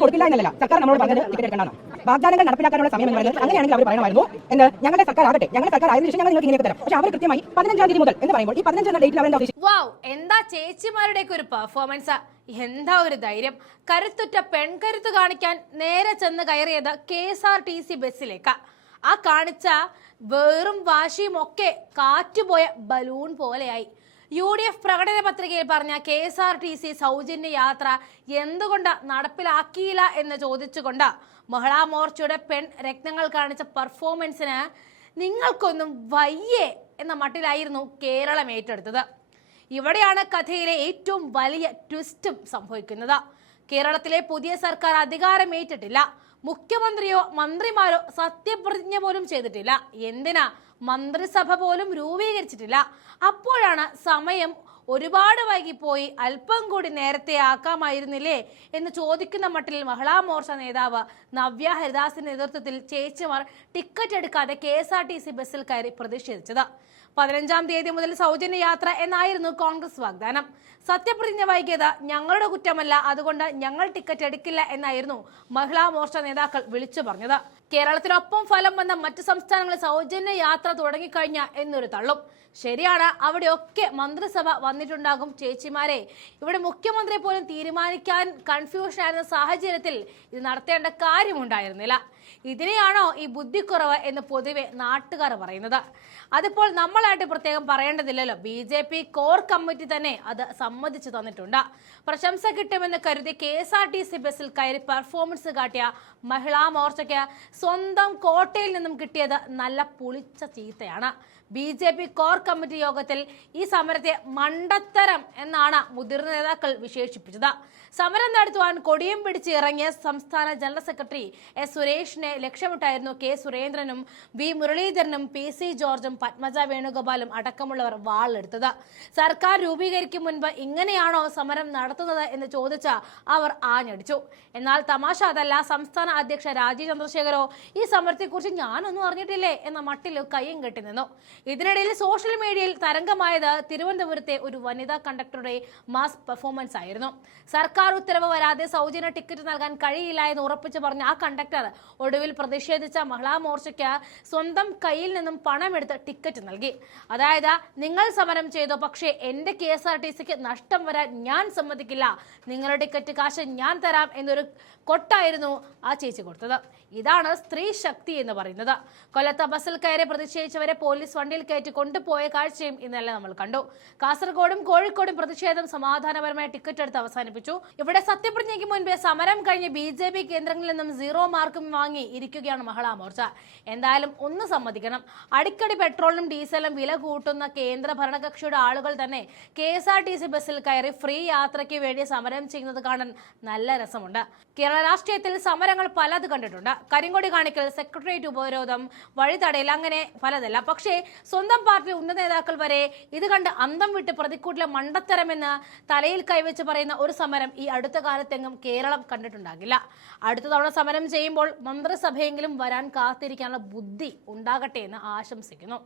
കൊടുക്കില്ല എന്നല്ല സർക്കാർ നമ്മളോട് പറഞ്ഞത് ടിക്കറ്റ് എടുക്കണമെന്നാണ്. വാഗ്ദാനങ്ങൾ നടപ്പിലാക്കാനുള്ള സമയം എന്ന് പറയുന്നത് അങ്ങനെയാണെങ്കിൽ അവർ പറയണമായിരുന്നു എന്ത് ഞങ്ങളുടെ സർക്കാർ ആകട്ടെ, ഞങ്ങളുടെ സർക്കാർ ആയതിനു ശേഷം ഞങ്ങൾ നിങ്ങൾക്ക് ഇങ്ങനെ തരാം. പക്ഷേ അവർ കൃത്യമായി 15-ാം തീയതി മുതൽ എന്ന് പറയുമ്പോൾ ഈ 15 എന്ന ഡേറ്റിൽ അവരുടെ എന്താ ചേച്ചിമാരുടെയൊക്കെ ഒരു പെർഫോമൻസ്, എന്താ ഒരു ധൈര്യം. കരുത്തുറ്റ പെൺകരുത്ത് കാണിക്കാൻ നേരെ ചെന്ന് കയറിയത് KSRTC ബസ്സിലേക്ക്. ആ കാണിച്ച വേറും വാശിയും ഒക്കെ കാറ്റുപോയ ബലൂൺ പോലെയായി. UDF പ്രകടന പത്രികയിൽ പറഞ്ഞ KSRTC സൗജന്യ യാത്ര എന്തുകൊണ്ട് നടപ്പിലാക്കിയില്ല എന്ന് ചോദിച്ചുകൊണ്ട് മഹിളാ മോർച്ചയുടെ പെൺ രത്നങ്ങൾ കാണിച്ച പെർഫോമൻസിന് നിങ്ങൾക്കൊന്നും വയ്യേ എന്ന മട്ടിലായിരുന്നു കേരളം ഏറ്റെടുത്തത്. ഇവിടെയാണ് കഥയിലെ ഏറ്റവും വലിയ ട്വിസ്റ്റും സംഭവിക്കുന്നത്. കേരളത്തിലെ പുതിയ സർക്കാർ അധികാരമേറ്റിട്ടില്ല. മുഖ്യമന്ത്രിയോ മന്ത്രിമാരോ സത്യപ്രതിജ്ഞ പോലും ചെയ്തിട്ടില്ല. എന്തിനാ, മന്ത്രിസഭ പോലും രൂപീകരിച്ചിട്ടില്ല. അപ്പോഴാണ് സമയം ഒരുപാട് വൈകിപ്പോയി, അല്പം കൂടി നേരത്തെ ആക്കാമായിരുന്നില്ലേ എന്ന് ചോദിക്കുന്ന മട്ടിൽ മഹിളാ മോർച്ച നേതാവ് നവ്യ ഹരിദാസിന്റെ നേതൃത്വത്തിൽ ചേച്ചിമാർ ടിക്കറ്റ് എടുക്കാതെ KSRTC ബസ്സിൽ കയറി പ്രതിഷേധിച്ചത്. 15-ാം തീയതി മുതൽ സൗജന്യ യാത്ര എന്നായിരുന്നു കോൺഗ്രസ് വാഗ്ദാനം. സത്യപ്രതിജ്ഞ വൈകിയത് ഞങ്ങളുടെ കുറ്റമല്ല, അതുകൊണ്ട് ഞങ്ങൾ ടിക്കറ്റ് എടുക്കില്ല എന്നായിരുന്നു മഹിളാ മോർച്ച നേതാക്കൾ വിളിച്ചു പറഞ്ഞത്. കേരളത്തിനൊപ്പം ഫലം വന്ന മറ്റ് സംസ്ഥാനങ്ങളിൽ സൗജന്യ യാത്ര തുടങ്ങിക്കഴിഞ്ഞ എന്നൊരു തള്ളും. ശരിയാണ്, അവിടെയൊക്കെ മന്ത്രിസഭ വന്നിട്ടുണ്ടാകും. ചേച്ചിമാരെ, ഇവിടെ മുഖ്യമന്ത്രിയെ പോലും തീരുമാനിക്കാൻ കൺഫ്യൂഷൻ ആയിരുന്ന സാഹചര്യത്തിൽ ഇത് നടത്തേണ്ട കാര്യമുണ്ടായിരുന്നില്ല. ഇതിനെയാണോ ഈ ബുദ്ധിക്കുറവ് എന്ന് പൊതുവെ നാട്ടുകാർ പറയുന്നത്? അതിപ്പോൾ നമ്മളായിട്ട് പ്രത്യേകം പറയേണ്ടതില്ലല്ലോ. BJP കോർ കമ്മിറ്റി തന്നെ അത് സമ്മതിച്ചു തന്നിട്ടുണ്ട്. പ്രശംസ കിട്ടുമെന്ന് കരുതി KSRTC ബസ്സിൽ കയറി പെർഫോമൻസ് കാട്ടിയ മഹിളാ മോർച്ചയ്ക്ക് സ്വന്തം കോട്ടയിൽ നിന്നും കിട്ടിയത് നല്ല പുളിച്ച ചീത്തയാണ്. BJP കോർ കമ്മിറ്റി യോഗത്തിൽ ഈ സമരത്തെ മണ്ടത്തരം എന്നാണ് മുതിർന്ന നേതാക്കൾ വിശേഷിപ്പിച്ചത്. സമരം നടത്തുവാൻ കൊടിയും പിടിച്ച് ഇറങ്ങിയ സംസ്ഥാന ജനറൽ സെക്രട്ടറി S. സുരേഷിനെ ലക്ഷ്യമിട്ടായിരുന്നു K. സുരേന്ദ്രനും V. മുരളീധരനും PC ജോർജും പത്മജ വേണുഗോപാലും അടക്കമുള്ളവർ വാളെടുത്തത്. സർക്കാർ രൂപീകരിക്കും മുൻപ് ഇങ്ങനെയാണോ സമരം നടത്തുന്നത് എന്ന് ചോദിച്ച അവർ ആഞ്ഞടിച്ചു. എന്നാൽ തമാശ അതല്ല. സംസ്ഥാന അധ്യക്ഷ രാജീവ് ചന്ദ്രശേഖരോ ഈ സമരത്തെക്കുറിച്ച് ഞാനൊന്നും അറിഞ്ഞിട്ടില്ലേ എന്ന മട്ടിൽ കയ്യും കെട്ടി നിന്നു. ഇതിനിടയിൽ സോഷ്യൽ മീഡിയയിൽ തരംഗമായത് തിരുവനന്തപുരത്തെ ഒരു വനിതാ കണ്ടക്ടറുടെ മാസ് പെർഫോമൻസ് ആയിരുന്നു. സർക്കാർ ഉത്തരവ് വരാതെ സൗജന്യ ടിക്കറ്റ് നൽകാൻ കഴിയില്ല എന്ന് ഉറപ്പിച്ചു പറഞ്ഞ ആ കണ്ടക്ടർ ഒടുവിൽ പ്രതിഷേധിച്ച മഹിളാ മോർച്ചയ്ക്ക് സ്വന്തം കയ്യിൽ നിന്നും പണമെടുത്ത് ടിക്കറ്റ് നൽകി. അതായത്, നിങ്ങൾ സമരം ചെയ്തോ, പക്ഷേ എന്റെ KSRTCക്ക് നഷ്ടം വരാൻ ഞാൻ സമ്മതിക്കില്ല, നിങ്ങളുടെ ടിക്കറ്റ് കാശ് ഞാൻ തരാം എന്നൊരു കൊട്ടായിരുന്നു ആ ചേച്ചി കൊടുത്തത്. ഇതാണ് സ്ത്രീ ശക്തി എന്ന് പറയുന്നത്. കൊല്ലത്ത് ബസ്സിൽ കയറി പ്രതിഷേധിച്ചവരെ പോലീസ് വണ്ടിയിൽ കയറ്റി കൊണ്ടുപോയ കാഴ്ചയും ഇന്നലെ നമ്മൾ കണ്ടു. കാസർഗോഡും കോഴിക്കോടും പ്രതിഷേധം സമാധാനപരമായ ടിക്കറ്റ് എടുത്ത് അവസാനിപ്പിച്ചു. ഇവിടെ സത്യപ്രതിജ്ഞയ്ക്ക് മുൻപേ സമരം കഴിഞ്ഞ് BJP കേന്ദ്രങ്ങളിൽ നിന്നും 0 മാർക്കും വാങ്ങി ഇരിക്കുകയാണ് മഹിളാ മോർച്ച. എന്തായാലും ഒന്ന് സമ്മതിക്കണം, അടിക്കടി പെട്രോളിനും ഡീസലും വില കൂട്ടുന്ന കേന്ദ്ര ഭരണകക്ഷിയുടെ ആളുകൾ തന്നെ KSRTC ബസ്സിൽ കയറി ഫ്രീ യാത്രയ്ക്ക് വേണ്ടി സമരം ചെയ്യുന്നത് കാണാൻ നല്ല രസമുണ്ട്. കേരള രാഷ്ട്രീയത്തിൽ സമരങ്ങൾ പലത് കണ്ടിട്ടുണ്ട്. കരിങ്കൊടി കാണിക്കൽ, സെക്രട്ടേറിയറ്റ് ഉപരോധം, വഴിതടയൽ, അങ്ങനെ പലതല്ല. പക്ഷേ സ്വന്തം പാർട്ടി ഉന്നത നേതാക്കൾ വരെ ഇത് കണ്ട് അന്തം വിട്ട് പ്രതിക്കൂട്ടിലെ മണ്ടത്തരമെന്ന് തലയിൽ കൈവച്ച് പറയുന്ന ഒരു സമരം ഈ അടുത്ത കാലത്തെങ്ങും കേരളം കണ്ടിട്ടുണ്ടാകില്ല. അടുത്ത തവണ സമരം ചെയ്യുമ്പോൾ മന്ത്രിസഭയെങ്കിലും വരാൻ കാത്തിരിക്കാനുള്ള ബുദ്ധി ഉണ്ടാകട്ടെ എന്ന് ആശംസിക്കുന്നു.